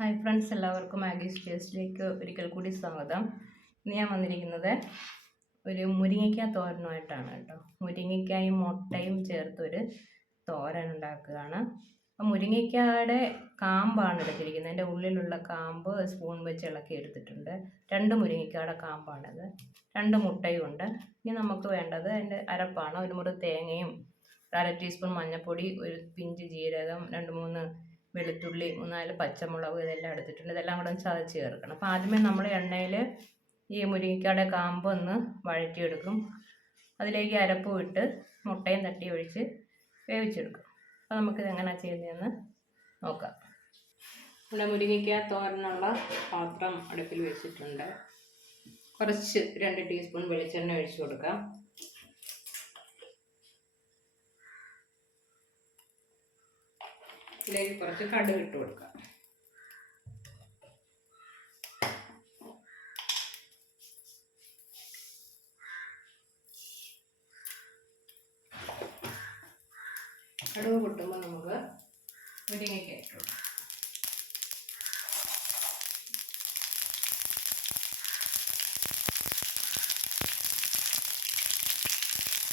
Hi friends, എല്ലാവർക്കും മാഗീസ് ടേസ്റ്റിലേക്ക് ഒരിക്കൽ കൂടി സ്വാഗതം. ഇന്ന് ഞാൻ വന്നിരിക്കുന്നത് ഒരു മുരിങ്ങയ്ക്ക തോരനുമായിട്ടാണ് കേട്ടോ. മുരിങ്ങയ്ക്കായും മുട്ടയും ചേർത്തൊരു തോരൻ ഉണ്ടാക്കുകയാണ്. അപ്പം മുരിങ്ങയ്ക്കയുടെ കാമ്പാണ് എടുത്തിരിക്കുന്നത്. അതിൻ്റെ ഉള്ളിലുള്ള കാമ്പ് സ്പൂൺ വെച്ച് ഇളക്കി എടുത്തിട്ടുണ്ട്. 2 മുരിങ്ങയ്ക്കയുടെ കാമ്പാണിത്. 2 മുട്ടയും ഉണ്ട്. ഇനി നമുക്ക് വേണ്ടത് അതിൻ്റെ അരപ്പാണ്. ഒരു മുറി തേങ്ങയും, 1/2 ടീസ്പൂൺ മഞ്ഞൾപ്പൊടി, ഒരു പിഞ്ച് ജീരകം, 2-3 വെളുത്തുള്ളി, 3-4 പച്ചമുളക്, ഇതെല്ലാം എടുത്തിട്ടുണ്ട്. ഇതെല്ലാം കൂടെ ഒന്ന് ചതച്ച് ചേർക്കണം. അപ്പോൾ ആദ്യമേ നമ്മൾ എണ്ണയിൽ ഈ മുരിങ്ങയ്ക്കയുടെ കാമ്പ് ഒന്ന് വഴറ്റിയെടുക്കും. അതിലേക്ക് അരപ്പും ഇട്ട് മുട്ടയും തട്ടി ഒഴിച്ച് വേവിച്ചെടുക്കും. അപ്പോൾ നമുക്കിത് എങ്ങനെയാണ് ചെയ്യുന്നതെന്ന് നോക്കാം. ഇവിടെ മുരിങ്ങയ്ക്ക തോരനുള്ള പാത്രം അടുപ്പിൽ വെച്ചിട്ടുണ്ട്. കുറച്ച് 2 ടീസ്പൂൺ വെളിച്ചെണ്ണ ഒഴിച്ച് കൊടുക്കാം. ഇതിലേക്ക് കുറച്ച് കടുക് ഇട്ട് കൊടുക്കാം. കടുക് പൊട്ടുമ്പോൾ നമുക്ക് മുരിങ്ങയ്ക്ക ഇട്ട് കൊടുക്കാം.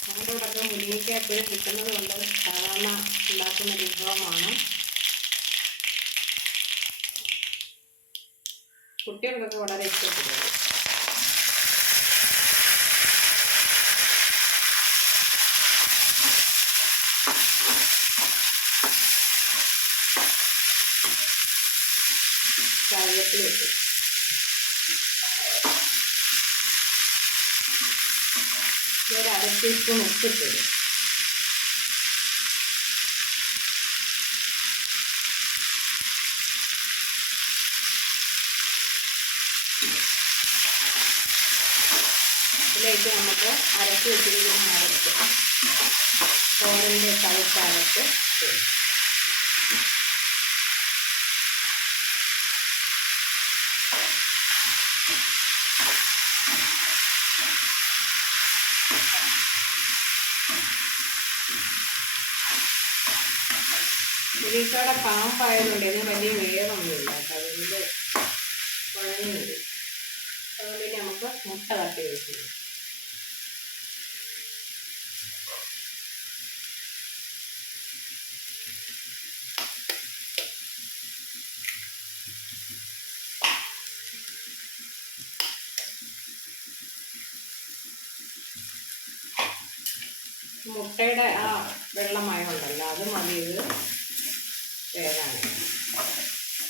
നമ്മുടെ ഇവിടെയൊക്കെ മുരിങ്ങയ്ക്ക എപ്പോഴും കിട്ടുന്നത് കൊണ്ട് സാധാരണ ഉണ്ടാക്കുന്ന വിഭവമാണ്. കുട്ടികൾക്കൊക്കെ വളരെ ഇഷ്ടപ്പെടുന്നത്. കറിവേപ്പില ഇട്ടു. ഒരു 1/2 ടീസ്പൂൺ ഉപ്പിട്ടത്. ഇതിലേക്ക് നമുക്ക് അരച്ച് വെച്ചിരിക്കുന്ന അരച്ച് തോരൻ്റെ തളിച്ച് അരച്ച് മുരിങ്ങയ്ക്കയുടെ കാമ്പായതുകൊണ്ട് ഇതിന് വലിയ വേവൊന്നുമില്ല കേട്ടോ. അതിൻ്റെ കുഴഞ്ഞു വരും. അതുകൊണ്ട് നമുക്ക് മുട്ട തട്ടി വെച്ച് മുട്ടയുടെ ആ വെള്ളമയമുണ്ടല്ലോ, അത് മതി ഇത് വേകാണ്.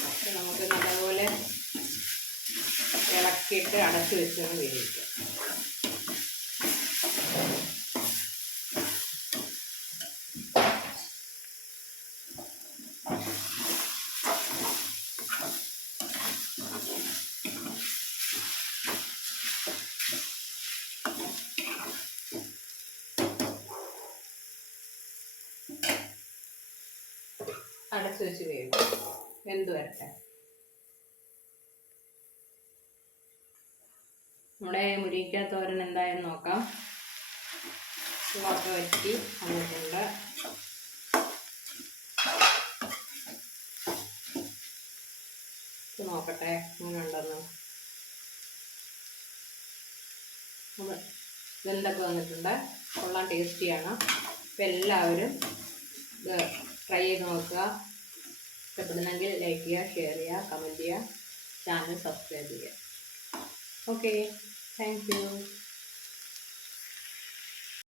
പക്ഷെ നമുക്ക് നല്ലപോലെ ഇളക്കിയിട്ട് അടച്ചു വെച്ചൊന്ന് വേവിക്കാം. അടച്ചു വെച്ച് വേവിക്കും. വെന്ത് വരട്ടെ. നമ്മുടെ മുരിങ്ങയ്ക്ക തോരൻ എന്തായെന്ന് നോക്കാം. ചുവക്കെ വറ്റി വന്നിട്ടുണ്ട്. നോക്കട്ടെ ഇങ്ങനെ ഉണ്ടെന്ന്. വെന്തൊക്കെ വന്നിട്ടുണ്ട്. കൊള്ളാൻ ടേസ്റ്റിയാണ്. അപ്പം എല്ലാവരും ഇത് ട്രൈ ചെയ്ത് നോക്കുക. ഇഷ്ടപ്പെടുന്നെങ്കിൽ ലൈക്ക് ചെയ്യുക, ഷെയർ ചെയ്യുക, കമൻറ്റ് ചെയ്യുക, ചാനൽ സബ്സ്ക്രൈബ് ചെയ്യുക. Okay, thank you.